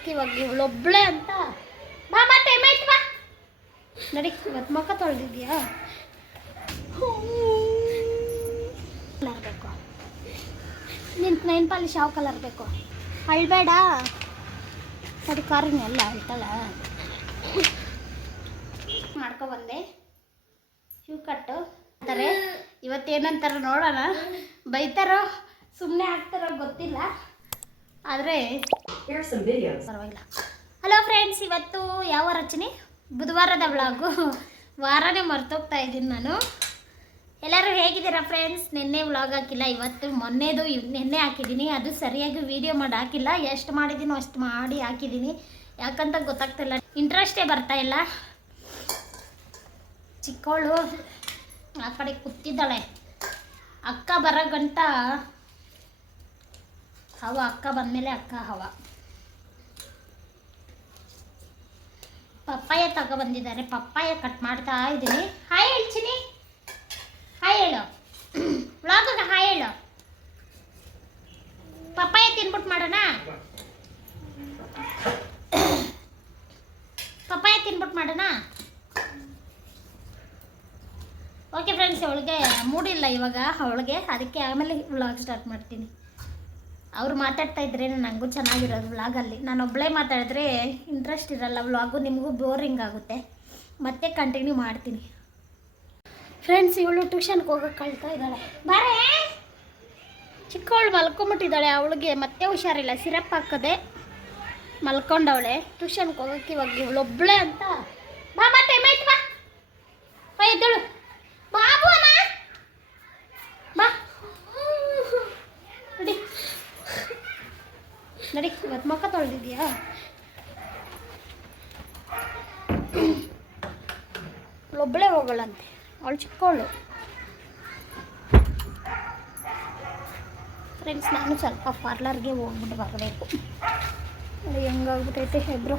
ಹೋಗಕ್ಕೆ ಇವಾಗ ಇವಳೊಬ್ಳೆ ಅಂತ ಬಾ ಬಾ ಟೈಮ್ ಆಯ್ತು ಬಾ ನಡಿ ಇವತ್ತು ಮುಖ ತೊಳೆದಿದ್ಯಾ ಕಲರ್ ಬೇಕು ನಿನ್ನ ನೈನ್ ಪಾಲಿಶ್ ಯಾವ ಕಲರ್ ಬೇಕು ಅಳ್ಬೇಡ ಅದು ಕಾರಿನ ಎಲ್ಲ ಅಳ್ತಾಳ ಮಾಡ್ಕೊಬಂದೆ ಶೂ ಕಟ್ಟು ಅಂತಾರೆ ಇವತ್ತೇನಂತಾರ ನೋಡೋಣ ಬೈತಾರೋ ಸುಮ್ಮನೆ ಆಗ್ತಾರೋ ಗೊತ್ತಿಲ್ಲ ಆದರೆ ಪರವಾಗಿಲ್ಲ. ಹಲೋ ಫ್ರೆಂಡ್ಸ್, ಇವತ್ತು ಯಾವ ರಚನೆ ಬುಧವಾರದ ವ್ಲಾಗು ವಾರನೇ ಮರ್ತೋಗ್ತಾ ಇದ್ದೀನಿ ನಾನು. ಎಲ್ಲರೂ ಹೇಗಿದ್ದೀರಾ ಫ್ರೆಂಡ್ಸ್? ನಿನ್ನೆ ವ್ಲಾಗ್ ಹಾಕಿಲ್ಲ, ಇವತ್ತು ಮೊನ್ನೆದು ನಿನ್ನೆ ಹಾಕಿದ್ದೀನಿ. ಅದು ಸರಿಯಾಗಿ ವೀಡಿಯೋ ಮಾಡಿ ಹಾಕಿಲ್ಲ, ಎಷ್ಟು ಮಾಡಿದ್ದೀನೋ ಅಷ್ಟು ಮಾಡಿ ಹಾಕಿದ್ದೀನಿ. ಯಾಕಂತ ಗೊತ್ತಾಗ್ತಿಲ್ಲ, ಇಂಟ್ರೆಸ್ಟೇ ಬರ್ತಾಯಿಲ್ಲ. ಚಿಕ್ಕವಳು ಆ ಕಡೆ ಕೂತಿದ್ದಾಳೆ, ಅಕ್ಕ ಬರೋ ಗಂಟ ಹವ, ಅಕ್ಕ ಬಂದಮೇಲೆ ಅಕ್ಕ ಹವ. ಪಪ್ಪಾಯ ತಗೊಬಂದಿದ್ದಾರೆ, ಪಪ್ಪಾಯ ಕಟ್ ಮಾಡ್ತಾ ಇದ್ದೀನಿ. ಹಾಯ್ ಹೇಳ್ತೀನಿ, ಹಾಯ್ ಹೇಳು ವ್ಲಾಗಿಗೆ, ಹಾಯ್ ಹೇಳು. ಪಪ್ಪಾಯ ತಿನ್ಬಿಟ್ಟು ಮಾಡೋಣ, ಪಪ್ಪಾಯ ತಿನ್ಬಿಟ್ಟು ಮಾಡೋಣ. ಓಕೆ ಫ್ರೆಂಡ್ಸ್, ಅವಳಿಗೆ ಮೂಡಿಲ್ಲ ಇವಾಗ ಅವಳಿಗೆ, ಅದಕ್ಕೆ ಆಮೇಲೆ ವ್ಲಾಗ್ ಸ್ಟಾರ್ಟ್ ಮಾಡ್ತೀನಿ. ಅವ್ರು ಮಾತಾಡ್ತಾ ಇದ್ರೆ ನನಗೂ ಚೆನ್ನಾಗಿರೋದು ವ್ಲಾಗಲ್ಲಿ. ನಾನು ಒಬ್ಬಳೇ ಮಾತಾಡಿದ್ರೆ ಇಂಟ್ರೆಸ್ಟ್ ಇರಲ್ಲ ವ್ಲಾಗು, ನಿಮಗೂ ಬೋರಿಂಗ್ ಆಗುತ್ತೆ. ಮತ್ತೆ ಕಂಟಿನ್ಯೂ ಮಾಡ್ತೀನಿ. ಫ್ರೆಂಡ್ಸ್, ಇವಳು ಟ್ಯೂಷನ್ಗೆ ಹೋಗೋಕೆ ಕಳ್ತಾ ಇದ್ದಾಳೆ. ಬಾರೇ, ಚಿಕ್ಕವಳು ಮಲ್ಕೊಂಬಿಟ್ಟಿದ್ದಾಳೆ. ಅವಳಿಗೆ ಮತ್ತೆ ಹುಷಾರಿಲ್ಲ, ಸಿರಪ್ ಹಾಕದೆ ಮಲ್ಕೊಂಡವಳೆ. ಟ್ಯೂಷನ್ಗೆ ಹೋಗೋಕೆ ಇವಾಗ ಇವಳೊಬ್ಬಳೇ ಅಂತ ಬಾ ಬಾ ಟೈಮ್ ಆಯ್ತು ಬಾ ಬಾ ಎದ್ದಳು ಬಾಬು ಅಣ್ಣ ಬಾ ನಡಿ ನಡಿ ಇವತ್ತು ಮುಖ ತೊಳೆದಿದ್ಯಾ ಒಬ್ಬಳೇ ಹೋಗೋಳಂತೆ, ಅವಳು ಚಿಕ್ಕವಳು. ಫ್ರೆಂಡ್ಸ್, ನಾನು ಸ್ವಲ್ಪ ಪಾರ್ಲರ್ಗೆ ಹೋಗ್ಬಿಟ್ಟು ಬರಬೇಕು. ಅದು ಹೆಂಗಾಗ್ಬಿಟ್ಟೈತೆ ಹೆಬ್ರು.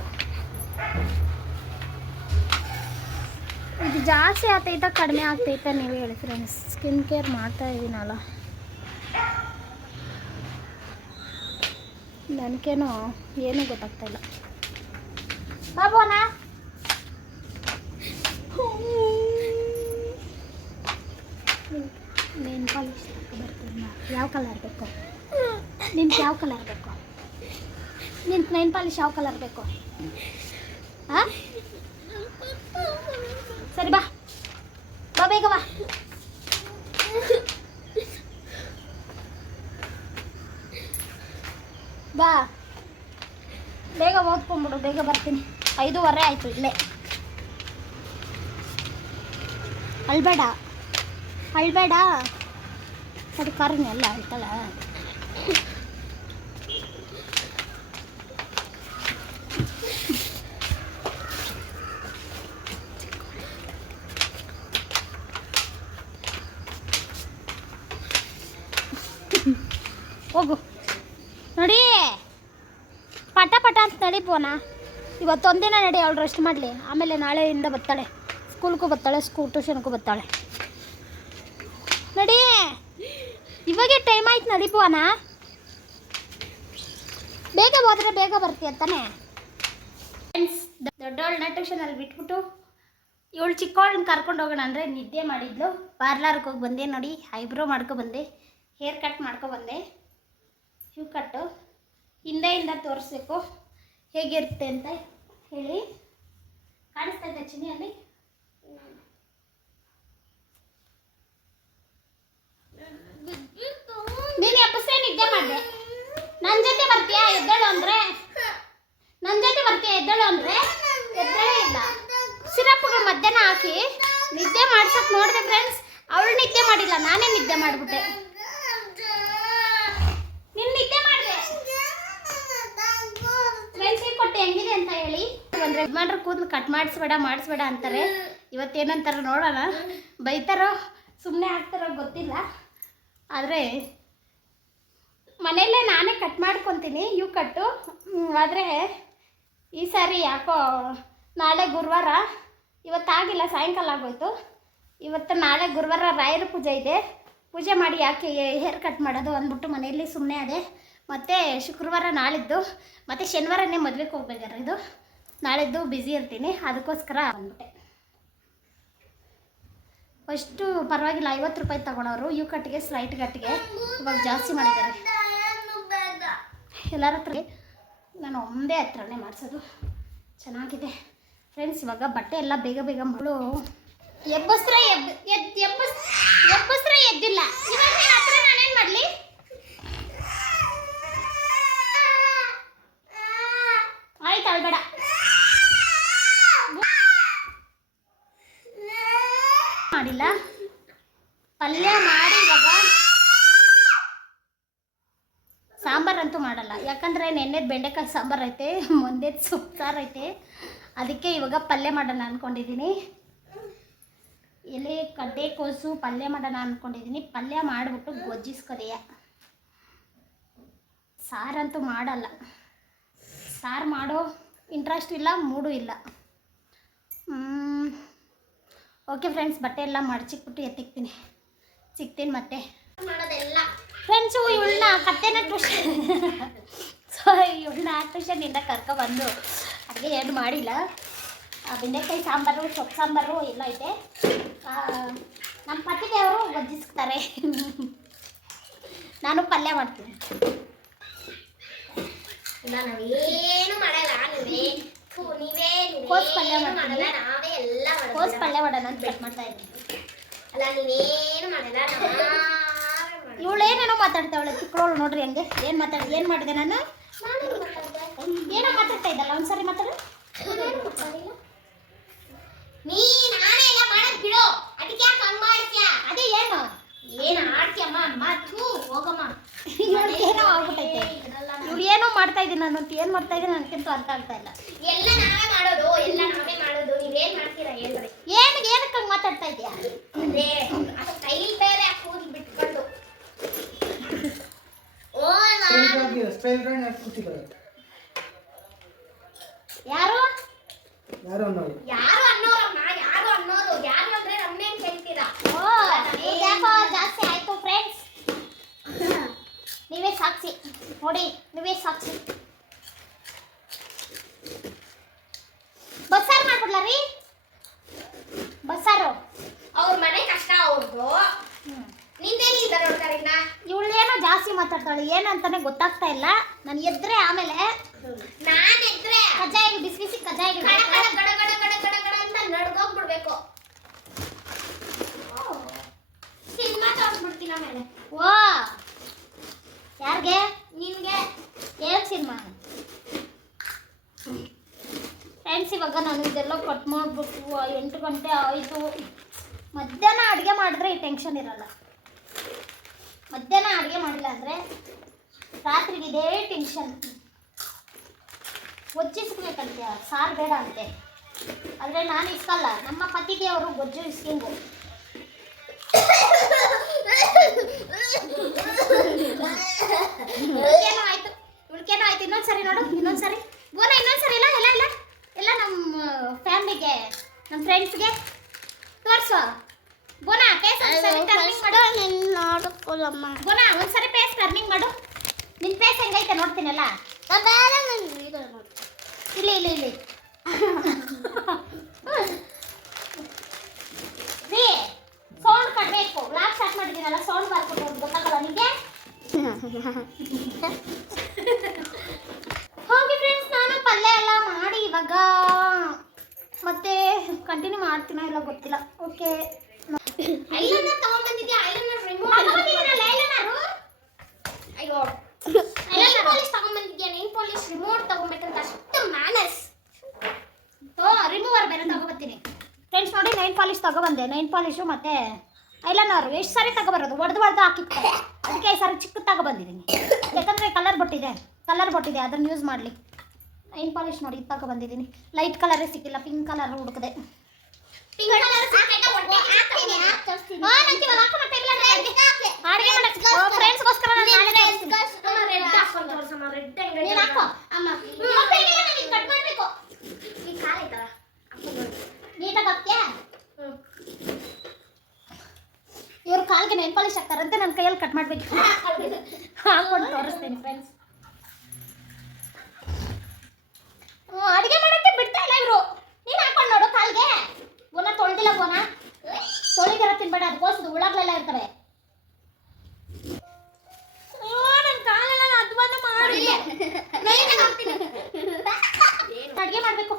ಇದು ಜಾಸ್ತಿ ಆಗ್ತೈತ ಕಡಿಮೆ ಆಗ್ತೈತ ನೀವು ಹೇಳಿ ಫ್ರೆಂಡ್ಸ್? ಸ್ಕಿನ್ ಕೇರ್ ಮಾಡ್ತಾ ಇದ್ದೀನಲ್ಲ, ನನಗೇನೋ ಏನೂ ಗೊತ್ತಾಗ್ತಾಯಿಲ್ಲ. ಬಾಬೋನಾ ನೇನ್ ಪಾಲಿಶ್ ಬರ್ತೀನಿ. ಯಾವ ಕಲರ್ ಬೇಕು ನಿನ್ಗೆ? ಯಾವ ಕಲರ್ ಬೇಕು ನಿನ್ಗೆ? ನೈನ್ ಪಾಲಿಶ್ ಯಾವ ಕಲರ್ ಬೇಕು? ಹಾಂ ಸರಿ ಬಾ ಬಾ ಬೇಗ ಬಾ. ಬಾ ಬೇಗ ಓದ್ಕೊಂಬಿಡು, ಬೇಗ ಬರ್ತೀನಿ. 5:15 ಆಯಿತು ಇಲ್ಲೇ. ಅಳ್ಬೇಡ ಅಳ್ಬೇಡ, ಅದು ಕಾರಿನ ಎಲ್ಲ ಅಳ್ತಾಳ. ಹೋಗು ನಡಿ, ಪಟ ಪಟ ಅಂತ ನಡಿಬೋಣ. ಇವತ್ತೊಂದಿನ ನಡಿ, ಅವಳು ರೆಸ್ಟ್ ಮಾಡಲಿ. ಆಮೇಲೆ ನಾಳೆಯಿಂದ ಬರ್ತಾಳೆ, ಸ್ಕೂಲ್ಗೂ ಬರ್ತಾಳೆ, ಟ್ಯೂಷನ್ಗೂ ಬರ್ತಾಳೆ. ನಡಿ, ಇವಾಗೆ ಟೈಮ್ ಆಯ್ತು, ನಡಿಬೋಣ. ಬೇಗ ಹೋದರೆ ಬೇಗ ಬರ್ತೀಯ ತಾನೆ. ಫ್ರೆಂಡ್ಸ್, ದೊಡ್ಡವಳನ್ನ ಟ್ಯೂಷನಲ್ಲಿ ಬಿಟ್ಬಿಟ್ಟು ಇವಳು ಚಿಕ್ಕವಳನ್ನ ಕರ್ಕೊಂಡು ಹೋಗೋಣ ಅಂದರೆ ನಿದ್ದೆ ಮಾಡಿದ್ಲು. ಪಾರ್ಲರ್ಗೆ ಹೋಗಿ ಬಂದೆ ನೋಡಿ, ಐಬ್ರೋ ಮಾಡ್ಕೊಬಂದೆ, ಹೇರ್ ಕಟ್ ಮಾಡ್ಕೊಬಂದೆ. ಶೂ ಕಟ್ಟು ಹಿಂದೆಯಿಂದ ತೋರಿಸ್ಬೇಕು ಹೇಗಿರುತ್ತೆ ಅಂತ ಹೇಳಿ. ಕಾಣಿಸ್ತಾ ಇದೆ ಚಿನ್ನಿ ಅಲ್ಲಿ? ನೀನು ಎಬ್ಬಸೇ ನಿದ್ದೆ ಮಾಡಿದೆ. ನನ್ನ ಜೊತೆ ಬರ್ತೀಯಾ ಎದ್ದಳು ಅಂದರೆ? ನನ್ನ ಜೊತೆ ಬರ್ತೀಯಾ ಎದ್ದಳು ಅಂದರೆ ಎದ್ದಳೇ ಇಲ್ಲ. ಸಿರಪ್ಗಳು ಮಧ್ಯಾಹ್ನ ಹಾಕಿ ನಿದ್ದೆ ಮಾಡ್ಸಕ್ಕೆ ನೋಡಿದೆ ಫ್ರೆಂಡ್ಸ್. ಅವಳು ನಿದ್ದೆ ಮಾಡಿಲ್ಲ, ನಾನೇ ನಿದ್ದೆ ಮಾಡಿಬಿಟ್ಟೆ. ನಿನ್ನ ನಿದ್ದೆ ಮಾಡಿದೆ. ಫ್ರೆಂಡ್ಸ್ ಕೊಟ್ಟೆ ಹೆಂಗಿದೆ ಅಂತ ಹೇಳಿ. ಅಂದರೆ ಯಜಮಾನ್ರು ಕೂದಲು ಕಟ್ ಮಾಡಿಸ್ಬೇಡ ಅಂತಾರೆ. ಇವತ್ತೇನಂತಾರ ನೋಡೋಣ, ಬೈತಾರೋ ಸುಮ್ಮನೆ ಆಗ್ತಾರೋ ಗೊತ್ತಿಲ್ಲ. ಆದರೆ ಮನೆಯಲ್ಲೇ ನಾನೇ ಕಟ್ ಮಾಡ್ಕೊತೀನಿ ಯೂ ಕಟ್ಟು. ಆದರೆ ಈ ಸಾರಿ ಯಾಕೋ ನಾಳೆ ಗುರುವಾರ, ಇವತ್ತಾಗಿಲ್ಲ, ಸಾಯಂಕಾಲ ಆಗೋಯ್ತು. ಇವತ್ತು ನಾಳೆ ಗುರುವಾರ ರಾಯರ ಪೂಜೆ ಇದೆ. ಪೂಜೆ ಮಾಡಿ ಯಾಕೆ ಹೇರ್ ಕಟ್ ಮಾಡೋದು ಅಂದ್ಬಿಟ್ಟು ಮನೆಯಲ್ಲಿ ಸುಮ್ಮನೆ ಅದೇ. ಮತ್ತು ಶುಕ್ರವಾರ ನಾಳಿದ್ದು, ಮತ್ತು ಶನಿವಾರನೇ ಮದುವೆಗೆ ಹೋಗ್ಬೇಕಾರೆ ಇದು. ನಾಳಿದ್ದು ಬ್ಯುಸಿ ಇರ್ತೀನಿ, ಅದಕ್ಕೋಸ್ಕರ ಬಂದ್ಬಿಟ್ಟೆ. ಫಸ್ಟು ಪರವಾಗಿಲ್ಲ 50 ರೂಪಾಯಿ ತೊಗೊಳೋರು ಯು ಕಟ್ಗೆ, ಸ್ಲೈಟ್ ಕಟ್ಗೆ. ಇವಾಗ ಜಾಸ್ತಿ ಮಾಡಿದ್ದಾರೆ ಎಲ್ಲರ ಹತ್ರ. ನಾನು ಒಂದೇ ಹತ್ರನೇ ಮಾಡಿಸೋದು. ಚೆನ್ನಾಗಿದೆ ಫ್ರೆಂಡ್ಸ್. ಇವಾಗ ಬಟ್ಟೆ ಎಲ್ಲ ಬೇಗ ಬೇಗ ಮಗಳು ಎಬ್ಬಿಸ್ರೆ ಎದ್ದಿಲ್ಲ. ಇವಾಗ ಹತ್ರ ನಾನೇನು ಮಾಡಲಿ? ಆಯ್ತು ಅಳ್ಬೇಡ. ಮಾಡಿಲ್ಲ ಪಲ್ಯ ಮಾಡಿ ಇವಾಗ ಸಾಂಬಾರಂತೂ ಮಾಡಲ್ಲ, ಯಾಕಂದರೆ ನೆನ್ನೆದು ಬೆಂಡೆಕಾಯಿ ಸಾಂಬಾರು ಐತೆ, ಮೊನ್ನೆದು ಸೊಪ್ಪು ಸಾರು ಐತೆ. ಅದಕ್ಕೆ ಇವಾಗ ಪಲ್ಯ ಮಾಡೋಣ ಅಂದ್ಕೊಂಡಿದ್ದೀನಿ. ಎಲೆ ಕಡ್ಡೆ ಕೋಸು ಪಲ್ಯ ಮಾಡೋಣ ಅಂದ್ಕೊಂಡಿದ್ದೀನಿ. ಪಲ್ಯ ಮಾಡಿಬಿಟ್ಟು ಗೊಜ್ಜಿಸ್ಕೊದೆಯ. ಸಾರಂತೂ ಮಾಡಲ್ಲ. ಸಾರು ಮಾಡೋ ಇಂಟ್ರೆಸ್ಟ್ ಇಲ್ಲ, ಮೂಡು ಇಲ್ಲ. ಓಕೆ ಫ್ರೆಂಡ್ಸ್, ಬಟ್ಟೆ ಎಲ್ಲ ಮಡಚಿಕ್ಬಿಟ್ಟು ಸಿಗ್ತೀನಿ ಮತ್ತೆ ಮಾಡೋದೆಲ್ಲ. ಫ್ರೆಂಡ್ಸು ಇವಳನ್ನ ಕತ್ತೆನ ಟ್ಯೂಷನ್ನಿಂದ ಕರ್ಕೊಬಂದು ಅಡುಗೆ ಏನು ಮಾಡಿಲ್ಲ. ಬೆಂಡೆಕಾಯಿ ಸಾಂಬಾರು, ಸೊಪ್ಪು ಸಾಂಬಾರು ಎಲ್ಲ ಐತೆ. ನಮ್ಮ ಪತಿಗೆ ಅವರು ಗೊಜ್ಜಿಸ್ತಾರೆ, ನಾನು ಪಲ್ಯ ಮಾಡ್ತೀನಿ. ಇಲ್ಲ ನಾವೇನು ಮಾಡಲ್ಲ, ಕೋಸು ಪಲ್ಯ ಮಾಡ್ತೀನಿ. ಕೋಸು ಪಲ್ಯ ಮಾಡೋಣ ಅಂತ ಕಟ್ ಮಾಡ್ತಾ ಇದ್ದೀನಿ. ಅಲ್ಲ ನೀವೇನು ಮಾಡಲ್ಲ, ಇವಳೇನೇನೋ ಮಾತಾಡ್ತಾವಳೆ ಚಿಕ್ಕವಳು. ನೋಡ್ರಿ ಹಂಗೆ ಏನು ಮಾಡಿದೆ ನಾನು? ಏನೋ ಮಾತಾಡ್ತಾ ಇದ್ದಲ್ಲ, ಒಂದ್ಸರಿ ಮಾತಾಡು. ನಾನೇ ಎಲ್ಲ ಮಾಡೋದು ಬಿಡು, ಅದಕ್ಕೆ ಯಾಕೆ ಹಂಗೆ ಮಾಡ್ತೀಯ? ಅದೇ ಏನು ಆಡ್ತೀಯಮ್ಮ? ಮಾತು ಹೋಗಮ್ಮ. ಏನೋ ಆಗ್ಬಿಟ್ಟೈತೆ. ಇವಳು ಏನೋ ಮಾಡ್ತಾ ಇದ್ದೀನಿ ನಾನು ಅಂತ. ಏನು ಮಾಡ್ತಾ ಇದ್ದೀನಿ ನನಗಂತೂ ಅರ್ಥ ಆಗ್ತಾ ಇಲ್ಲ. ಎಲ್ಲ ನಾವೇ ಮಾಡೋದು, ನೀವೇನು ಮಾಡ್ತೀರಾ ಹೇಳ್ರಿ. ಏನಕ್ಕೆ ಹಂಗೆ ಮಾತಾಡ್ತಾ ಇದೆಯಾ? ಅದೇ ಆ ಸ್ಟೈಲ್ ಬೇರೆ ಕೂದಲು ಬಿಟ್ಕೊಂಡು. ಯಾರು ಅನ್ನೋರು ಯಾರು ಅಂದ್ರೆ ನಮ್ಮೇನ್ ಕೇಳ್ತೀರಾ? ಜಾಸ್ತಿ ಆಯ್ತು ಫ್ರೆಂಡ್ಸ್. ನೀವೇ ಸಾಕ್ಷಿ ನೋಡಿ, ನೀವೇ ಸಾಕ್ಷಿ. ಬಸ್ಸಾರು ಮಾಡ್ಬಿಡ್ಲ ರೀ? ಬಸ್ಸಾರು ಅವ್ರ ಮನೆ ಕಷ್ಟ ಅವ್ರದ್ದು. ನಿಂದೇನಿಲ್ಲ ನೋಡ್ತಾರೆ. ಇವಳೇನೋ ಜಾಸ್ತಿ ಮಾತಾಡ್ತಾಳೆ, ಏನಂತಾನೆ ಗೊತ್ತಾಗ್ತಾ ಇಲ್ಲ. ನಾನು ಎದ್ರೆ ಆಮೇಲೆ ನಾನು ಎದ್ರೆ ಕಜ್ಜಾಯಿಗೆ ಬಿಸಿ ಕಜ್ಜಾಯಿಗೆ ಗಡ ಗಡ ಗಡ ಗಡ ಗಡ ಗಡ ಗಡ ಅಂತ ನಡ್ಗೋಗ್ಬಿಡ್ಬೇಕು. ಸಿನಿಮಾ ತಗೊಂಡ್ಬಿಡ್ತೀನಿ ಆಮೇಲೆ. ಓ ಯಾರಿಗೆ? ನಿನ್ಗೆ. ಏನು ಸಿನಿಮಾ? ಫ್ರೆಂಡ್ಸ್, ಇವಾಗ ನಾನು ಇದೆಲ್ಲ ಕಟ್ ಮಾಡಿಬಿಟ್ಟು 8 ಗಂಟೆ ಆಯಿತು. ಮಧ್ಯಾಹ್ನ ಅಡುಗೆ ಮಾಡಿದ್ರೆ ಈ ಟೆನ್ಷನ್ ಇರಲ್ಲ. ಮಧ್ಯಾಹ್ನ ಅಡುಗೆ ಮಾಡಿಲ್ಲ ಅಂದರೆ ರಾತ್ರಿಗೆ ಇದೇ ಟೆನ್ಷನ್. ಗೊಜ್ಜಿಸ್ಬೇಕಂತೆ, ಸಾರು ಬೇಡ ಅಂತೆ. ಆದರೆ ನಾನು ಇಸ್ಕಲ್ಲ. ನಮ್ಮ ಪತಿದೇವರು ಗೊಜ್ಜು ಇಸ್ಕಿಂಗು. ಇವಳಿಗೇನೋ ಆಯ್ತು. ಇನ್ನೊಂದ್ಸರಿ ನೋಡು, ಇನ್ನೊಂದ್ಸರಿ ಬೋನ, ಇನ್ನೊಂದ್ಸರಿ ಎಲ್ಲ ನಮ್ಮ ಫ್ಯಾಮಿಲಿಗೆ, ನಮ್ಮ ಫ್ರೆಂಡ್ಸ್ಗೆ ತೋರಿಸುವ. ಬೋನಾ ಫೇಸ್ ಟರ್ನಿಂಗ್ ಮಾಡು. ಬೋನಾ ಒಂದ್ಸರಿ ಫೇಸ್ ಟರ್ನಿಂಗ್ ಮಾಡು. ನಿನ್ನ ಫೇಸ್ ಹೆಂಗೈತೆ ನೋಡ್ತೀನಲ್ಲ. ಇಲ್ಲಿ ರೀ, ಸೌಂಡ್ ಕಟ್ಟಬೇಕು. ವ್ಲಾಗ್ ಸ್ಟಾರ್ಟ್ ಮಾಡಿದ್ದೀನಲ್ಲ, ಸೌಂಡ್ ಬರ್ಕೊಟ್ಟು ಗೊತ್ತಾಗಲ್ಲ ನಿಮಗೆ? ಹೋಗಿ ಫ್ರೆಂಡ್ಸ್, ನಾನು ಪಲ್ಯ ಎಲ್ಲ ಮಾಡಿ ಇವಾಗ ಮತ್ತೆ ಕಂಟಿನ್ಯೂ ಮಾಡ್ತೀನೋ ಇಲ್ಲ ಗೊತ್ತಿಲ್ಲ. ಓಕೆ, ಐಲೈನರ್ ತಗೊಂಡ್ಬಂದಿದ್ಯಾ? ಐಲೈನರ್ ರಿಮೂವ್ ಅಯ್ಯೋ, ನೈಲ್ ಪಾಲಿಶ್ ತಗೊಂಡ್ಬಂದಿದ್ಯಾ? ನೈಲ್ ಪಾಲಿಶ್ ರಿಮೂವ್ ತಗೊಂಡ್ಬೇಕಂತ ಅಷ್ಟು ಮ್ಯಾನಸ್. ರಿಮೂವರ್ ಬೇರೆ ತಗೊಬರ್ತೀನಿ ಫ್ರೆಂಡ್ಸ್. ನೋಡಿ, ನೈಲ್ ಪಾಲಿಶ್ ತಗೊಬಂದೆ. ನೈಲ್ ಪಾಲಿಶು ಮತ್ತು ಐಲೈನರ್ ಎಷ್ಟು ಸಾರಿ ತಗೊಬರೋದು? ಹೊಡೆದು ಹಾಕಿರ್ತಾರೆ. ಅದಕ್ಕೆ ಈ ಸಾರಿ ಚಿಕ್ಕದು ತಗೊಬಂದಿದ್ದೀನಿ. ಯಾಕಂದರೆ ಕಲರ್ ಬೊಟ್ಟಿದೆ, ಅದನ್ನು ಯೂಸ್ ಮಾಡಲಿ. ನೈಲ್ ಪಾಲಿಶ್ ನೋಡಿ ಇದು ತಗೊಬಂದಿದ್ದೀನಿ. ಲೈಟ್ ಕಲರೇ ಸಿಕ್ಕಿಲ್ಲ, ಪಿಂಕ್ ಕಲರ್ ಹುಡುಕದೆ. ಇವ್ರು ಕಾಲಿಗೆ ನೈಲ್ ಪಾಲಿಶ್ ಹಾಕ್ತಾರೆ ಹಾಕೊಂಡು ತೋರಿಸ್ತೀನಿ ಫ್ರೆಂಡ್ಸ್. ಅಡುಗೆ ಮಾಡೋಕ್ಕೆ ಬಿಡ್ತಾ ಇಲ್ಲ ಇವರು. ನೀನು ಹಾಕೊಂಡು ನೋಡು ಕಾಲ್ಗೆ. ಬೋನ ತೊಳೆದಿಲ್ಲ, ಬೋನ ತೊಳಿದಿರೋ ತಿನ್ಬೇಡ, ಅದಕ್ಕೋಸ್ಕರ ಹುಳಗಳೆಲ್ಲ ಇರ್ತವೆ. ನನ್ನ ಕಾಲೆಲ್ಲ ಅಧ್ವಾನ ಮಾಡಿ ಅಡುಗೆ ಮಾಡಬೇಕು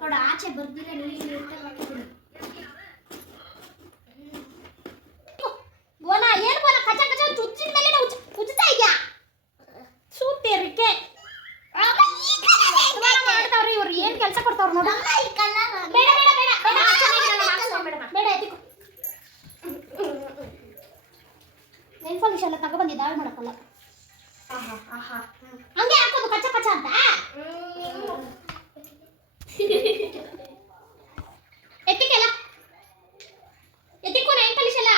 ನೋಡು, ಆಚೆ ಬರ್ದಿರ ನೀರು ಬೋನ. ಏನು ಬೋನ ಕಚ ಕಚ ಚುಚ್ಚಿದ ಮೇಲೆ ಉಜ್ತಾ ಇದೆಯಾ? ಸೂತಿರಿಕೆ ಮಾಡ್ತಾವ್ರಿ ಇವ್ರು. ಏನು ಕೆಲಸ ಕೊಡ್ತಾವ್ರು ನೋಡು. ಬೇಡ ಬೇಡ ಬೇಡ ಬೇಡ ಎತ್ತಿಕೊ. ನೈಲ್ ಪಾಲಿಶ್ ಎಲ್ಲ ತಗೊಬಂದಿದ್ದ, ಹಾಳು ಮಾಡಕ್ಕಲ್ಲ. ಹಂಗೆ ಹಾಕೋದು ಕಚ್ಚ ಕಚ್ಚ ಅಂತ. ಎತ್ತಿಕೆಲ್ಲ ಎತ್ತಿಕೊ ನೈಲ್ ಪಾಲಿಶ್ ಎಲ್ಲ.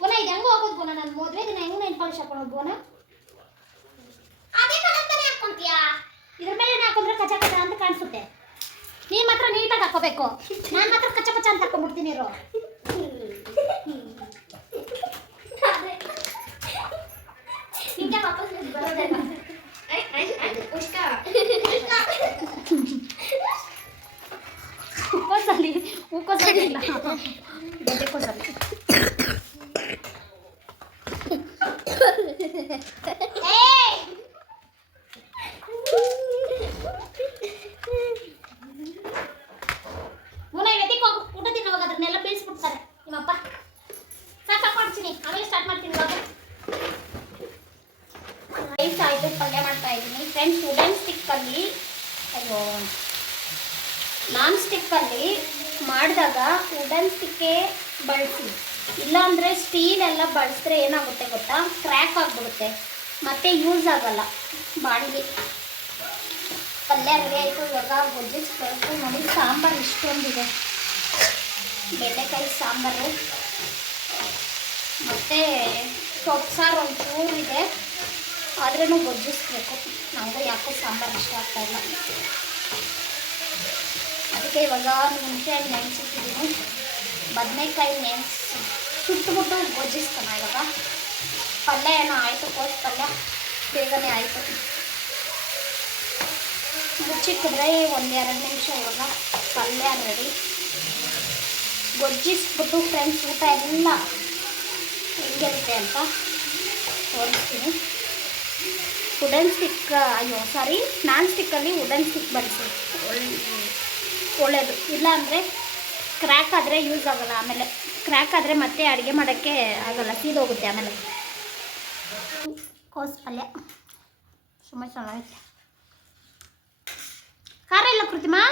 ಬೋನ ಇದು ಹೆಂಗೋ ಹೋಗೋದು ಬೋನ. ನಾನು ಮದುವೆ ದಿನ ಹೆಂಗ್ ನೈಲ್ ಪಾಲಿಶ್ ಹಾಕೊಳ್ಳೋದು ಬೋನ? ಅದೇ ಕಲರ್ತಾನೆ ಹಾಕೊಂತೀಯಾ? ಇದ್ರ ಮೇಲೆ ಹಾಕೊಂಡ್ರೆ ಕಚ್ಚ ಕಚ್ಚ ಅಂತ ಕಾಣಿಸುತ್ತೆ. ನೀನ್ ಮಾತ್ರ ನೀಟಾಗಿ ಹಾಕೋಬೇಕು. ನಾನು ಮಾತ್ರ ಕಚ್ಚ ಕಚ್ಚ ಅಂತ ಹಾಕೊಂಡ್ಬಿಡ್ತೀನಿ ಇರೋ. ನಿಂಗೆ ವಾಪಸ್ ಬರೋದಲ್ಲ. ಹೂಕೋಸಲ್ಲಿ ಹೂಕೋಸಲ್ಲಿ ಇಲ್ಲ, ಗೆಡ್ಡೆಕೋಸಲ್ಲಿ. ಊಟ ತಿನ್ನೋವಾಗ ಅದನ್ನೆಲ್ಲ ಬೀಳ್ಸ್ಬಿಡ್ತಾರೆ ನಿಮ್ಮಪ್ಪ. ಸಾಕು ಮಾಡ್ತೀನಿ, ಆಮೇಲೆ ಸ್ಟಾರ್ಟ್ ಮಾಡ್ತೀನಿ ಇವಾಗ. ರೈಸ್ ಆಯಿತು, ಪಲ್ಯ ಮಾಡ್ತಾ ಇದ್ದೀನಿ ಫ್ರೆಂಡ್ಸ್. ವುಡನ್ ಸ್ಟಿಕ್ಕಲ್ಲಿ, ಅಯ್ಯೋ ನಾನ್ ಸ್ಟಿಕ್ಕಲ್ಲಿ ಮಾಡಿದಾಗ ವುಡನ್ ಸ್ಟಿಕ್ಕೇ ಬಳಸಿ. ಇಲ್ಲಾಂದರೆ ಸ್ಟೀಲ್ ಎಲ್ಲ ಬಳಸಿದ್ರೆ ಏನಾಗುತ್ತೆ ಗೊತ್ತಾ, ಕ್ರ್ಯಾಕ್ ಆಗಿಬಿಡುತ್ತೆ, ಮತ್ತೆ ಯೂಸ್ ಆಗಲ್ಲ ಬಾಣಲಿ. ಪಲ್ಯ ರೆಡಿ ಆಯಿತು. ಇವಾಗ ಗೊಜ್ಜಿಸ್ಬೇಕು ನೋಡಿ. ಸಾಂಬಾರು ಇಷ್ಟೊಂದಿದೆ. ಬೆಂಡೆಕಾಯಿ ಸಾಂಬಾರು ಮತ್ತು ಸೊಪ್ಪು ಸಾರು ಒಂಚೂರು ಇದೆ, ಆದ್ರೂ ಗೊಜ್ಜಿಸ್ಬೇಕು. ನನಗೆ ಯಾಕೋ ಸಾಂಬಾರು ಇಷ್ಟ ಆಗ್ತಾಯಿಲ್ಲ. ಅದಕ್ಕೆ ಇವಾಗ ಹುಣಸೆಹಣ್ಣು ನೆನೆಸಿಟ್ಟಿದ್ದೀನಿ. ಬದನೆಕಾಯಿ ಸುಟ್ಟುಬಿಟ್ಟು ಗೊಜ್ಜಿಸ್ತಾನ ಇವಾಗ. ಪಲ್ಯ ಏನೋ ಆಯಿತು, ಕೋಸು ಪಲ್ಯ ಬೇಗನೆ ಆಯಿತು. ಮುಚ್ಚಿಟ್ಟಿದ್ರೆ 1-2 ನಿಮಿಷ ಇವಾಗ ಪಲ್ಯ ರೆಡಿ. ಗೊಜ್ಜಿಸ್ಬಿಟ್ಟು ಫ್ರೆಂಡ್ಸ್ ಊಟ ಎಲ್ಲ ಹೆಂಗಿರುತ್ತೆ ಅಂತ ತೋರಿಸ್ತೀನಿ. ವುಡನ್ ಸ್ಟಿಕ್, ನಾನ್ ಸ್ಟಿಕ್ಕಲ್ಲಿ ವುಡನ್ ಸ್ಟಿಕ್ ಬಳಸಿ ಒಳ್ಳೆಯದು. ಇಲ್ಲಾಂದರೆ ಕ್ರ್ಯಾಕ್ ಆದರೆ ಯೂಸ್ ಆಗೋಲ್ಲ. ಆಮೇಲೆ ಕ್ರ್ಯಾಕ್ ಆದರೆ ಮತ್ತೆ ಅಡುಗೆ ಮಾಡೋಕ್ಕೆ ಆಗೋಲ್ಲ, ಸೀದೋಗುತ್ತೆ. ಆಮೇಲೆ ಕೋಸು ಪಲ್ಯ ಸುಮ್ಮನೆ ಚೆನ್ನಾಗೈತೆ. ಖಾರ ಇಲ್ಲ ಕೃತಿಮಾ?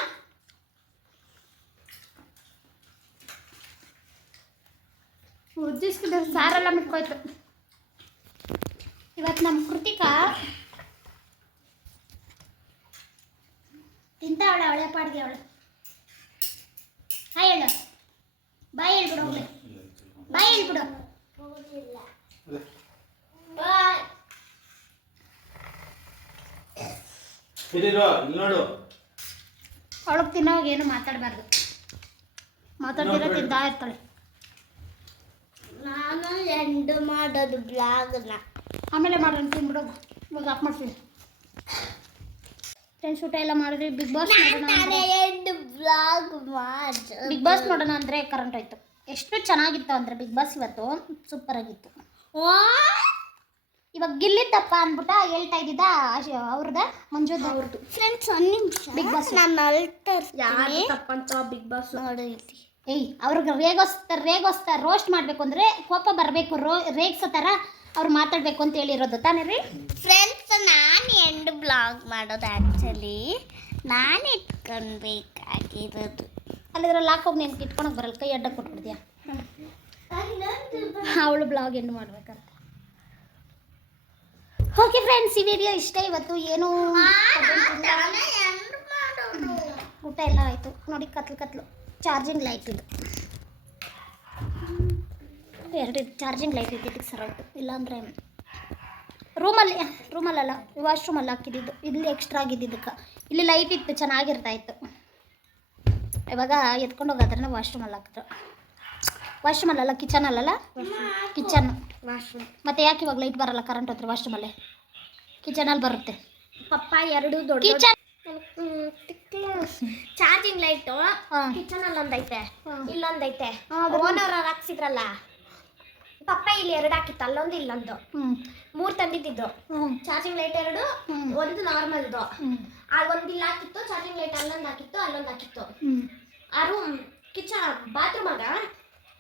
ಉಜ್ಜಿಸ್ಕಿದ್ರೆ ಸಾರೆಲ್ಲ ಮಿಟ್ಕೋಯ್ತು. ಇವತ್ತು ನಮ್ಮ ಕೃತಿಕಾ ತಿಂತಾವಳೆ, ಅವಳೆ ಪಾಡಿಗೆ ಅವಳು. ಹಾಯ್ ಹೇಳು, ಬಾಯ್ ಹೇಳ್ಬಿಡು, ಹೋಗ್ಲಿ ಬಾಯ್ ಹೇಳ್ಬಿಡು. ನೋಡು, ಅವಳಿಗೆ ತಿನ್ನೋವಾಗ ಏನು ಮಾತಾಡಬಾರ್ದು, ಮಾತಾಡ್ತಿರೋ ತಿಂತಾ ಇರ್ತಾಳೆ. ನಾನು ಎಂಡ್ ಮಾಡೋದು ಬ್ಲಾಗ್ನ ಆಮೇಲೆ ಮಾಡೋಣ, ತಿನ್ಬಿಡು. ಇವಾಗ ಆಫ್ ಮಾಡ್ತೀನಿ. ಫ್ರೆಂಡ್ಸ್ ಊಟ ಎಲ್ಲ ಮಾಡಿದ್ರಿ. Bigg Boss and blog Bigg Boss ನೋಡೋಣ ಅಂದರೆ ಕರೆಂಟ್ ಹೋಯ್ತು. ಎಷ್ಟು ಚೆನ್ನಾಗಿತ್ತು ಅಂದರೆ ಬಿಗ್ ಬಾಸ್ ಇವತ್ತು ಸೂಪರ್ ಆಗಿತ್ತು. ಇವಾಗ ಗಿಲ್ಲಿತ್ತಪ್ಪ ಅಂದ್ಬಿಟ್ಟು ಹೇಳ್ತಾ ಇದ್ದಿದ್ದ ಅವ್ರದ ಮಂಜುದ ಅವ್ರದ್ದು. ಫ್ರೆಂಡ್ಸ್ ಒಂದು ನಿಮಿಷ ಬಿಗ್ ಬಾಸ್ ನಾನು ಯಾರು ತಪ್ಪಂತ ಬಿಗ್ ಬಾಸ್ ನೋಡಿ. ಅವ್ರಿಗೆ ರೇಗೋಸ್ತಾರೆ ರೋಸ್ಟ್ ಮಾಡಬೇಕು ಅಂದರೆ ಕೋಪ ಬರಬೇಕು, ರೇಗ್ಸೋ ಥರ ಅವ್ರು ಮಾತಾಡಬೇಕು ಅಂತ ಹೇಳಿರೋದು ತಾನೇ ರೀ ಫ್ರೆಂಡ್ಸ್. ನಾನು ಎಂಡ್ ಬ್ಲಾಗ್ ಮಾಡೋದು ಆ್ಯಕ್ಚುಲಿ ನಾನು ಇಟ್ಕೊಳ್ಬೇಕಾಗಿರೋದು. ಅಲ್ಲಿದ್ರಲ್ಲಿ ಹಾಕೋಗಿ ನೀನು ಇಟ್ಕೊಳಕ್ಕೆ ಬರಲ್ಲ, ಕೈ ಅಡ್ಡ ಕೊಟ್ಬಿಡ್ತೀಯ. ಅವಳು ಬ್ಲಾಗ್ ಎಂಡ್ ಮಾಡ್ಬೇಕಂತ. ಓಕೆ ಫ್ರೆಂಡ್ಸ್, ಈ ವಿಡಿಯೋ ಇಷ್ಟ. ಇವತ್ತು ಏನು ಊಟ ಎಲ್ಲ ಆಯಿತು ನೋಡಿ. ಕತ್ಲು ಚಾರ್ಜಿಂಗ್ ಲೈಟ್ ಇದು 2 ಚಾರ್ಜಿಂಗ್ ಲೈಟ್ ಇದ್ದಿದ್ದಕ್ಕೆ ಸರ್ ಆಯಿತು. ಇಲ್ಲಾಂದರೆ ರೂಮಲ್ಲಲ್ಲ ವಾಶ್ರೂಮಲ್ಲಿ ಹಾಕಿದ್ದು, ಇಲ್ಲಿ ಎಕ್ಸ್ಟ್ರಾ ಆಗಿದ್ದಕ್ಕೆ ಇಲ್ಲಿ ಲೈಟ್ ಇತ್ತು, ಚೆನ್ನಾಗಿರ್ತಾಯಿತ್ತು. ಇವಾಗ ಎತ್ಕೊಂಡು ಹೋಗೋದ್ರನ್ನ ವಾಶ್ರೂಮಲ್ಲಿ ಹಾಕಿದ್ರು. ವಾಶ್ರೂಮಲ್ಲ ಕಿಚನಲ್ಲ, ಕಿಚನ್. ವಾಶ್ರೂಮ್. ಮತ್ತೆ ಯಾಕೆ ಇವಾಗ ಲೈಟ್ ಬರಲ್ಲ ಕರೆಂಟ್ ಹೋದ್ರೆ ವಾಶ್ರೂಮಲ್ಲಿ? ಕಿಚನಲ್ಲಿ ಬರುತ್ತೆ. ಪಪ್ಪ 2 ದೊಡ್ಡ ಕಿಚನ್ ಚಾರ್ಜಿಂಗ್ ಲೈಟು ಹಾಂ. ಕಿಚನ್ ಅಲ್ಲಿ ಒಂದೈತೆ, ಇಲ್ಲೊಂದೈತೆ. ಹಾಂ, ಓನರ್ ಅವ್ರು ಹಾಕ್ಸಿದ್ರಲ್ಲ, ಪಪ್ಪ ಇಲ್ಲಿ 2 ಹಾಕಿತ್ತು, ಅಲ್ಲೊಂದು ಇಲ್ಲೊಂದು, 3 ತಂದಿದ್ದು. ಚಾರ್ಜಿಂಗ್ ಲೈಟ್ 2, ಒಂದು ನಾರ್ಮಲ್ ಇದು. ಒಂದು ಇಲ್ಲಿ ಹಾಕಿತ್ತು ಚಾರ್ಜಿಂಗ್ ಲೈಟ್, ಅಲ್ಲೊಂದು ಹಾಕಿತ್ತು, ಅಲ್ಲೊಂದು ಹಾಕಿತ್ತು. ಆ ರೂಮ್ ಕಿಚನ್ ಬಾತ್ರೂಮ್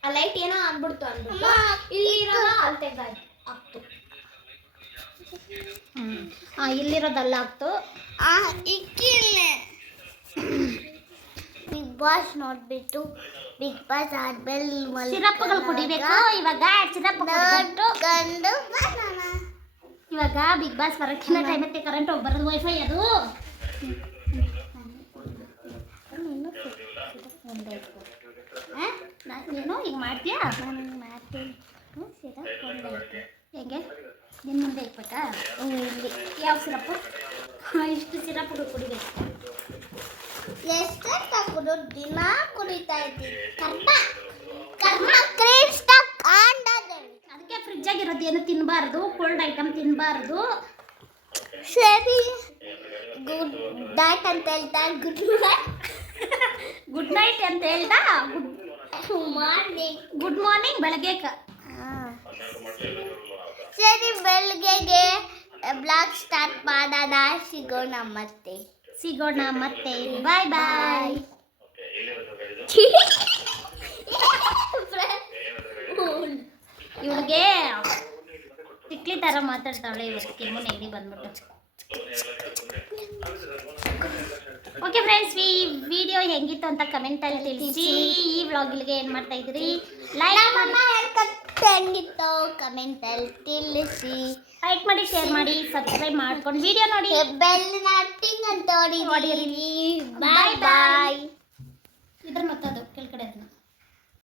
ಆ ಲೈಟ್ ಏನೋ ಆಗ್ಬಿಡ್ತು ಅಂದ್ಬಿಟ್ಟು ಇಲ್ಲಿರೋ ಅಲ್ಲಿ ತೆಗ್ದಾಯ್ತು ಆಗ್ತು. ಇಲ್ಲಿರೋದಲ್ಲ ಆಗ್ತು. ಬಿಗ್ ಬಾಸ್ ನೋಡ್ಬಿಟ್ಟು ಬಿಗ್ ಬಾಸ್ ಆದ್ಮೇಲೆ ಸಿರಪ್ಗಳು ಕುಡಿಬೇಕು ಇವಾಗ. ಸಿರಪ್ ಗಂಡು ಇವಾಗ ಬಿಗ್ ಬಾಸ್ ಬರೋಕ್ಕಿಂತ ಟೈಮ್ ಐತೆ, ಕರೆಂಟ್ ಹೋಗಿ ಬರೋದು ವೈಫೈ ಅದು. ನೀನು ಈಗ ಮಾಡ್ತೀಯಾ? ಮಾಡ್ತೀನಿ. ಸಿರಪ್ ಒಂದೈತೆ. ಹೆಂಗೆ ನಿನ್ನ ಮುಂದೆ ಇಕ್ಬೇಕಾ? ಇಲ್ಲಿ ಯಾವ ಸಿರಪ್ಪು? ಇಷ್ಟು ಸಿರಪ್ ಕುಡಿಬೇಕು. ಎಷ್ಟು ತಗೊಂಡು ದಿನ ಕುಡಿತಾ ಇದ್ದೀನಿ. ಕರ್ಮ ಕೃಷ್ಣ ಕಾಂಡದಲ್ಲಿ. ಅದಕ್ಕೆ ಫ್ರಿಜ್ಜಾಗಿರೋದು ಏನು ತಿನ್ನಬಾರ್ದು, ಕೋಲ್ಡ್ ಐಟಮ್ ತಿನ್ನಬಾರ್ದು. ಸರಿ, ಗುಡ್ ನೈಟ್ ಅಂತ ಹೇಳ್ತಾ ಗುಡ್ ಗುಡ್ ನೈಟ್ ಅಂತ ಹೇಳ್ದಾ? ಮಾರ್ನಿಂಗ್. ಗುಡ್ ಮಾರ್ನಿಂಗ್ ಬೆಳಗ್ಗೆ. ಸರಿ, ಬೆಳಗ್ಗೆಗೆ ಬ್ಲಾಗ್ ಸ್ಟಾರ್ಟ್ ಮಾಡೋಣ. ಸಿಗೋಣ ಮತ್ತೆ. ಬಾಯ್ ಬಾಯ್. ಇವಳಿಗೆ ತಿಕ್ಲಿ ಥರ ಮಾತಾಡ್ತಾವಳೆ ಇವತ್ತು, ಕೆಮ್ಮು ನೆಗಡಿ ಬಂದ್ಬಿಟ್ಟು. ಓಕೆ ಫ್ರೆಂಡ್ಸ್, ಈ ವಿಡಿಯೋ ಹೆಂಗಿತ್ತು ಅಂತ ಕಮೆಂಟಲ್ಲಿ ತಿಳಿಸಿ. ಈ ವ್ಲಾಗಿಲ್ಗೆ ಏನು ಮಾಡ್ತಾ ಇದ್ರಿ? ಹೆಂಗಿತ್ತು ಕಮೆಂಟಲ್ಲಿ ತಿಳಿಸಿ. ಲೈಕ್ ಮಾಡಿ, ಶೇರ್ ಮಾಡಿ, ಸಬ್ಸ್ಕ್ರೈಬ್ ಮಾಡ್ಕೊಂಡು ವಿಡಿಯೋ ನೋಡಿ. ಬೆಲ್ನ ಟಿಂಗ್ ಅಂತ ಹೊಡೀರಿ. ಹೊಡೀರಿ. ಬಾಯ್ ಬಾಯ್. ಇದ್ರ ಮತ್ತದು ಕೆಳಗಡೆ ಅದನ್ನ